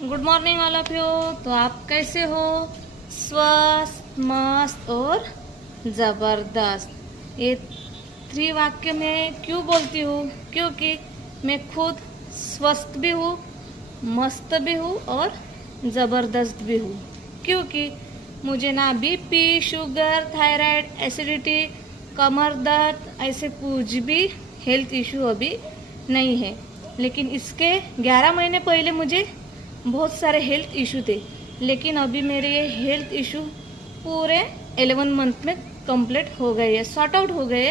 Good morning all of you. तो आप कैसे हो? स्वस्थ, मस्त और ज़बरदस्त। ये 3 वाक्य मैं क्यों बोलती हूँ? क्योंकि मैं खुद स्वस्थ भी हूँ, मस्त भी हूँ और ज़बरदस्त भी हूँ। क्योंकि मुझे ना बीपी, शुगर, थायराइड, एसिडिटी, कमर दर्द ऐसे कुछ भी हेल्थ इशू अभी नहीं है। लेकिन इसके 11 महीने पहले मुझे बहुत सारे हेल्थ इशू थे, लेकिन अभी मेरे ये हेल्थ इशू पूरे 11 मंथ में कंप्लीट हो गए हैं, सॉर्ट आउट हो गए,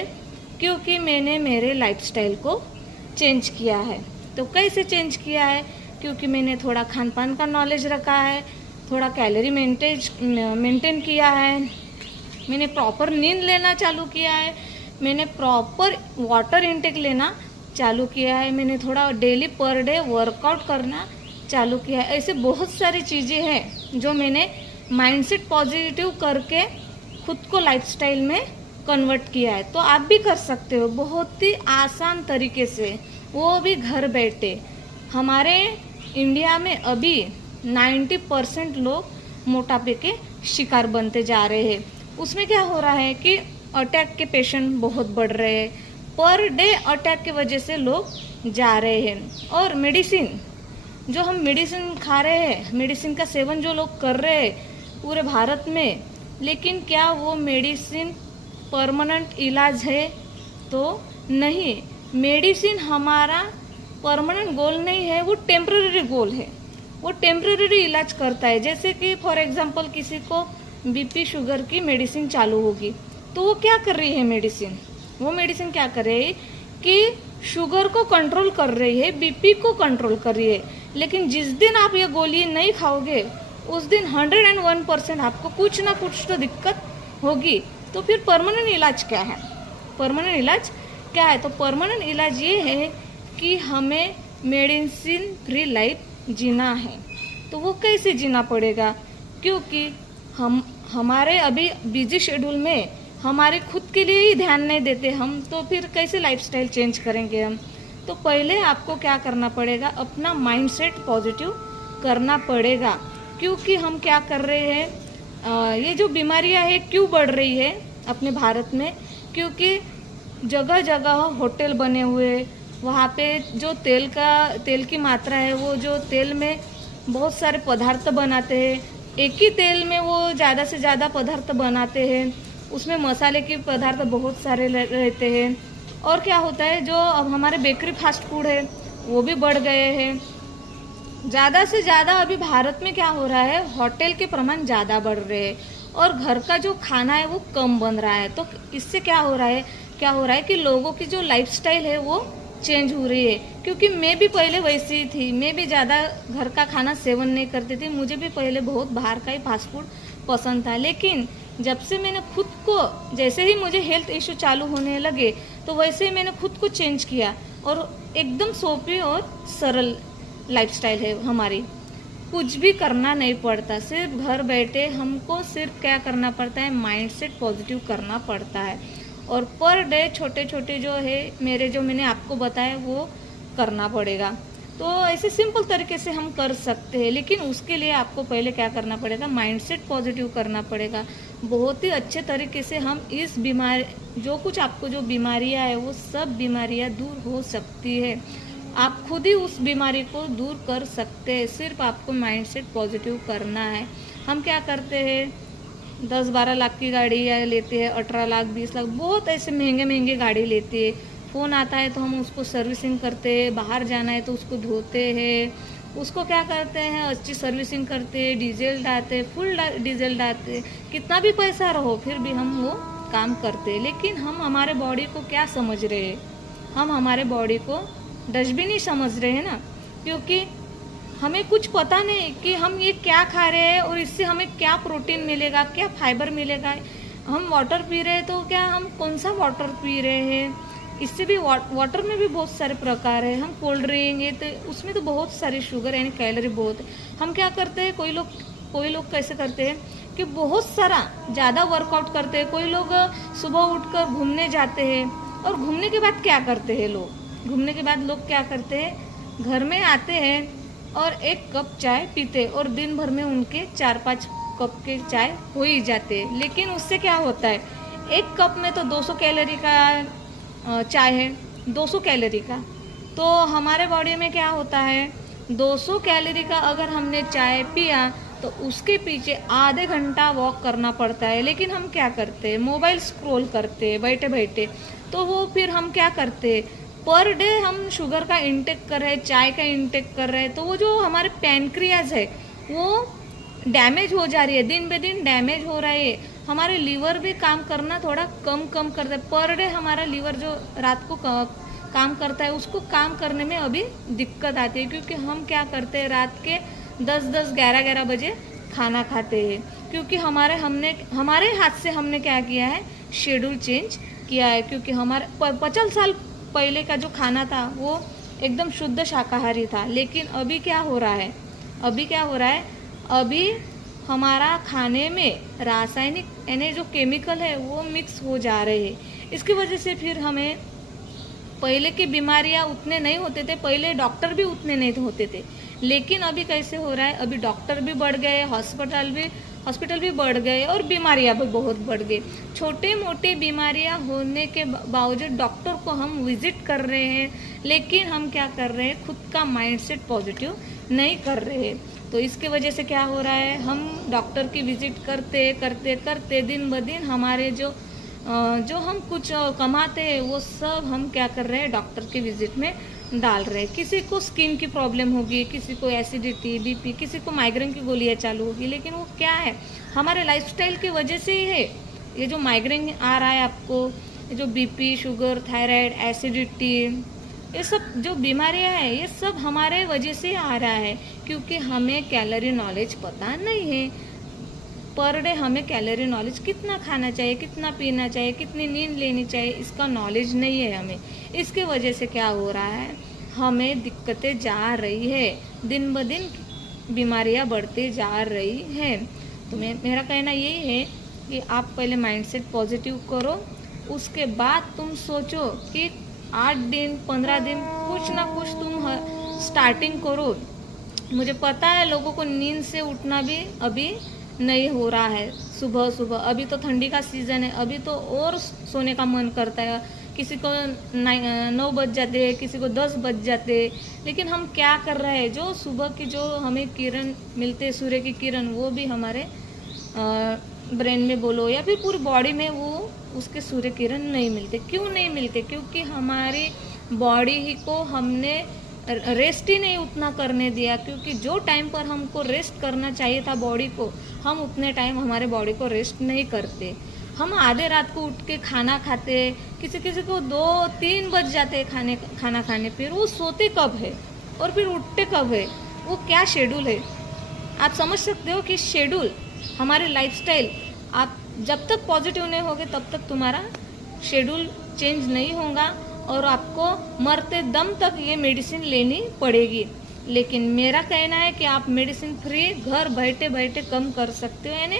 क्योंकि मैंने मेरे लाइफस्टाइल को चेंज किया है। तो कैसे चेंज किया है? क्योंकि मैंने थोड़ा खान पान का नॉलेज रखा है, थोड़ा कैलोरी मेंटेन किया है, मैंने प्रॉपर नींद लेना चालू किया है, मैंने प्रॉपर वाटर इनटेक लेना चालू किया है, मैंने थोड़ा डेली पर डे वर्कआउट करना चालू किया है। ऐसे बहुत सारी चीज़ें हैं जो मैंने माइंडसेट पॉजिटिव करके खुद को लाइफस्टाइल में कन्वर्ट किया है। तो आप भी कर सकते हो बहुत ही आसान तरीके से, वो भी घर बैठे। हमारे इंडिया में अभी 90% लोग मोटापे के शिकार बनते जा रहे हैं। उसमें क्या हो रहा है कि अटैक के पेशेंट बहुत बढ़ रहे हैं, पर डे अटैक की वजह से लोग जा रहे हैं। और मेडिसिन, जो हम मेडिसिन खा रहे हैं, मेडिसिन का सेवन जो लोग कर रहे हैं पूरे भारत में, लेकिन क्या वो मेडिसिन परमानेंट इलाज है? तो नहीं। मेडिसिन हमारा परमानेंट गोल नहीं है, वो टेम्पररी गोल है, वो टेम्पररी इलाज करता है। जैसे कि फॉर एग्जांपल किसी को बीपी शुगर की मेडिसिन चालू होगी, तो वो क्या कर रही है मेडिसिन? वो मेडिसिन क्या कर रही है कि शुगर को कंट्रोल कर रही है, बीपी को कंट्रोल कर रही है। लेकिन जिस दिन आप ये गोली नहीं खाओगे, उस दिन 101% आपको कुछ ना कुछ तो दिक्कत होगी। तो फिर परमानेंट इलाज क्या है? परमानेंट इलाज क्या है? तो परमानेंट इलाज ये है कि हमें मेडिसिन फ्री लाइफ जीना है। तो वो कैसे जीना पड़ेगा? क्योंकि हम हमारे अभी बिजी शेड्यूल में हमारे खुद के लिए ही ध्यान नहीं देते हम, तो फिर कैसे लाइफस्टाइल चेंज करेंगे हम? तो पहले आपको क्या करना पड़ेगा? अपना माइंडसेट पॉजिटिव करना पड़ेगा। क्योंकि हम क्या कर रहे हैं, ये जो बीमारियां है क्यों बढ़ रही है अपने भारत में? क्योंकि जगह जगह होटल बने हुए, वहाँ पे जो तेल की मात्रा है, वो जो तेल में बहुत सारे पदार्थ बनाते हैं, एक ही तेल में वो ज़्यादा से ज़्यादा पदार्थ बनाते हैं, उसमें मसाले के पदार्थ बहुत सारे रहते हैं। और क्या होता है, जो अब हमारे बेकरी फास्ट फूड है वो भी बढ़ गए हैं। ज़्यादा से ज़्यादा अभी भारत में क्या हो रहा है, होटल के प्रमाण ज़्यादा बढ़ रहे हैं और घर का जो खाना है वो कम बन रहा है। तो इससे क्या हो रहा है कि लोगों की जो लाइफस्टाइल है वो चेंज हो रही है। क्योंकि मैं भी पहले वैसी ही थी, मैं भी ज़्यादा घर का खाना सेवन नहीं करती थी, मुझे भी पहले बहुत बाहर का ही फास्ट फूड पसंद था। लेकिन जब से मैंने खुद को, जैसे ही मुझे हेल्थ इशू चालू होने लगे, तो वैसे ही मैंने खुद को चेंज किया और एकदम सोपी और सरल लाइफस्टाइल है हमारी। कुछ भी करना नहीं पड़ता, सिर्फ घर बैठे हमको सिर्फ क्या करना पड़ता है, माइंडसेट पॉजिटिव करना पड़ता है। और पर डे छोटे छोटे जो है मैंने आपको बताया वो करना पड़ेगा। तो ऐसे सिंपल तरीके से हम कर सकते हैं, लेकिन उसके लिए आपको पहले क्या करना पड़ेगा, माइंडसेट पॉजिटिव करना पड़ेगा। बहुत ही अच्छे तरीके से हम इस बीमारी, जो कुछ आपको जो बीमारियां है वो सब बीमारियां दूर हो सकती है। आप खुद ही उस बीमारी को दूर कर सकते हैं, सिर्फ आपको माइंडसेट पॉजिटिव करना है। हम क्या करते हैं, 10-12 लाख की गाड़ी लेते हैं, 18 लाख 20 लाख, बहुत ऐसे महंगे गाड़ी लेते हैं। फ़ोन आता है तो हम उसको सर्विसिंग करते हैं, बाहर जाना है तो उसको धोते हैं, उसको क्या करते हैं, अच्छी सर्विसिंग करते हैं, डीजल डालते, फुल डीजल डालते, कितना भी पैसा रहो फिर भी हम वो काम करते हैं। लेकिन हम हमारे बॉडी को क्या समझ रहे हैं, हम हमारे बॉडी को डस्टबिन ही समझ रहे हैं ना। क्योंकि हमें कुछ पता नहीं कि हम ये क्या खा रहे हैं और इससे हमें क्या प्रोटीन मिलेगा, क्या फाइबर मिलेगा। हम वाटर पी रहे हैं तो क्या हम कौन सा वाटर पी रहे हैं, इससे भी वाटर में भी बहुत सारे प्रकार है। हम कोल्ड ड्रिंक है तो उसमें तो बहुत सारी शुगर यानी कैलोरी बहुत है। हम क्या करते हैं, कोई लोग कैसे करते हैं कि बहुत सारा ज़्यादा वर्कआउट करते हैं। कोई लोग सुबह उठकर घूमने जाते हैं और घूमने के बाद क्या करते हैं लोग, घूमने के बाद लोग क्या करते हैं, घर में आते हैं और 1 कप चाय पीते और दिन भर में उनके 4-5 कप के चाय हो ही जाते। लेकिन उससे क्या होता है, 1 कप में तो 200 कैलोरी का चाय है, 200 कैलोरी का। तो हमारे बॉडी में क्या होता है, 200 कैलोरी का अगर हमने चाय पिया तो उसके पीछे आधे घंटा वॉक करना पड़ता है। लेकिन हम क्या करते हैं, मोबाइल स्क्रॉल करते हैं बैठे बैठे। तो वो फिर हम क्या करते हैं, पर डे हम शुगर का इंटेक कर रहे हैं, चाय का इंटेक कर रहे हैं, तो वो जो हमारे पैनक्रियाज है वो डैमेज हो जा रही है, दिन बे दिन डैमेज हो रहा है। हमारे लीवर भी काम करना थोड़ा कम करता है। पर डे हमारा लीवर जो रात को काम करता है उसको काम करने में अभी दिक्कत आती है, क्योंकि हम क्या करते हैं, रात के 10-10, 11-11 बजे खाना खाते हैं। क्योंकि हमारे हाथ से हमने क्या किया है, शेड्यूल चेंज किया है। क्योंकि हमारे 50 साल पहले का जो खाना था वो एकदम शुद्ध शाकाहारी था। लेकिन अभी क्या हो रहा है, अभी हमारा खाने में रासायनिक यानी जो केमिकल है वो मिक्स हो जा रहे हैं। इसकी वजह से फिर हमें पहले की बीमारियां उतने नहीं होते थे, पहले डॉक्टर भी उतने नहीं होते थे। लेकिन अभी कैसे हो रहा है, अभी डॉक्टर भी बढ़ गए, हॉस्पिटल भी बढ़ गए और बीमारियां भी बहुत बढ़ गई। छोटे मोटे बीमारियां होने के बावजूद डॉक्टर को हम विजिट कर रहे हैं, लेकिन हम क्या कर रहे हैं, खुद का माइंडसेट पॉजिटिव नहीं कर रहे हैं। तो इसके वजह से क्या हो रहा है, हम डॉक्टर की विजिट करते दिन ब दिन हमारे जो हम कुछ कमाते हैं वो सब हम क्या कर रहे हैं, डॉक्टर की विजिट में डाल रहे हैं। किसी को स्किन की प्रॉब्लम होगी, किसी को एसिडिटी, बीपी, किसी को माइग्रेन की गोलियां चालू होगी। लेकिन वो क्या है, हमारे लाइफस्टाइल की वजह से ही है। ये जो माइग्रेन आ रहा है आपको, ये जो बीपी, शुगर, थायराइड, एसिडिटी, ये सब जो बीमारियां हैं ये सब हमारे वजह से आ रहा है, क्योंकि हमें कैलोरी नॉलेज पता नहीं है। पर डे हमें कैलोरी नॉलेज, कितना खाना चाहिए, कितना पीना चाहिए, कितनी नींद लेनी चाहिए, इसका नॉलेज नहीं है हमें। इसके वजह से क्या हो रहा है, हमें दिक्कतें जा रही है, दिन ब दिन बीमारियां बढ़ते जा रही हैं। तो मेरा कहना यही है कि आप पहले माइंडसेट पॉजिटिव करो, उसके बाद तुम सोचो कि 8 दिन 15 दिन कुछ ना कुछ तुम स्टार्टिंग करो। मुझे पता है लोगों को नींद से उठना भी अभी नहीं हो रहा है सुबह। अभी तो ठंडी का सीज़न है, अभी तो और सोने का मन करता है। किसी को 9 बज जाते हैं, किसी को 10 बज जाते हैं। लेकिन हम क्या कर रहे हैं, जो सुबह की जो हमें किरण मिलते, सूर्य की किरण, वो भी हमारे ब्रेन में बोलो या फिर पूरी बॉडी में वो उसके सूर्य किरण नहीं मिलते। क्यों नहीं मिलते, क्योंकि हमारी बॉडी ही को हमने रेस्ट ही नहीं उतना करने दिया। क्योंकि जो टाइम पर हमको रेस्ट करना चाहिए था बॉडी को, हम उतने टाइम हमारे बॉडी को रेस्ट नहीं करते। हम आधे रात को उठ के खाना खाते, किसी को 2-3 बज जाते खाना खाने। फिर वो सोते कब है और फिर उठते कब है, वो क्या शेड्यूल है। आप समझ सकते हो कि शेड्यूल, हमारे लाइफस्टाइल, आप जब तक पॉजिटिव नहीं होगे तब तक तुम्हारा शेड्यूल चेंज नहीं होगा और आपको मरते दम तक ये मेडिसिन लेनी पड़ेगी। लेकिन मेरा कहना है कि आप मेडिसिन फ्री घर बैठे बैठे कम कर सकते हो, यानी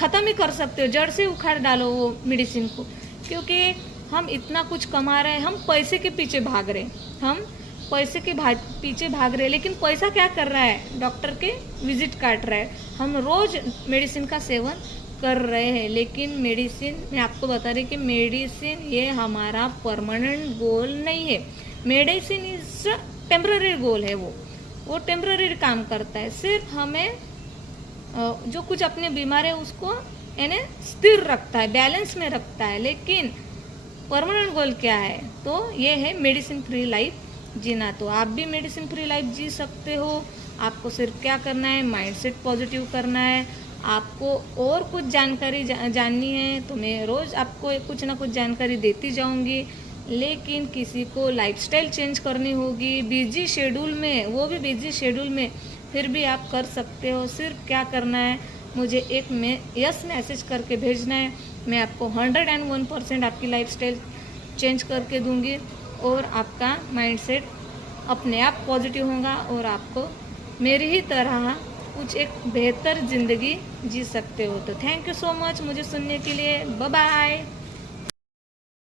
ख़त्म ही कर सकते हो, जड़ से उखाड़ डालो वो मेडिसिन को। क्योंकि हम इतना कुछ कमा रहे हैं, हम पैसे के पीछे भाग रहे हैं, लेकिन पैसा क्या कर रहा है, डॉक्टर के विजिट काट रहा है। हम रोज़ मेडिसिन का सेवन कर रहे हैं। लेकिन मेडिसिन, मैं आपको बता रही कि मेडिसिन ये हमारा परमानेंट गोल नहीं है। मेडिसिन इज टेम्पररी गोल है, वो टेम्पररी काम करता है। सिर्फ हमें जो कुछ अपने बीमार है उसको यानी स्थिर रखता है, बैलेंस में रखता है। लेकिन परमानेंट गोल क्या है, तो ये है मेडिसिन फ्री लाइफ जीना। तो आप भी मेडिसिन फ्री लाइफ जी सकते हो। आपको सिर्फ क्या करना है, माइंडसेट पॉजिटिव करना है। आपको और कुछ जानकारी जाननी है तो मैं रोज़ आपको कुछ ना कुछ जानकारी देती जाऊंगी। लेकिन किसी को लाइफस्टाइल चेंज करनी होगी बिजी शेड्यूल में, वो भी बिजी शेड्यूल में, फिर भी आप कर सकते हो। सिर्फ क्या करना है, मुझे एक यस मैसेज करके भेजना है। मैं आपको 101% आपकी लाइफस्टाइल चेंज करके दूंगी और आपका माइंडसेट अपने आप पॉजिटिव होगा और आपको मेरी ही तरह कुछ एक बेहतर ज़िंदगी जी सकते हो। तो थैंक यू सो मच मुझे सुनने के लिए। Bye bye.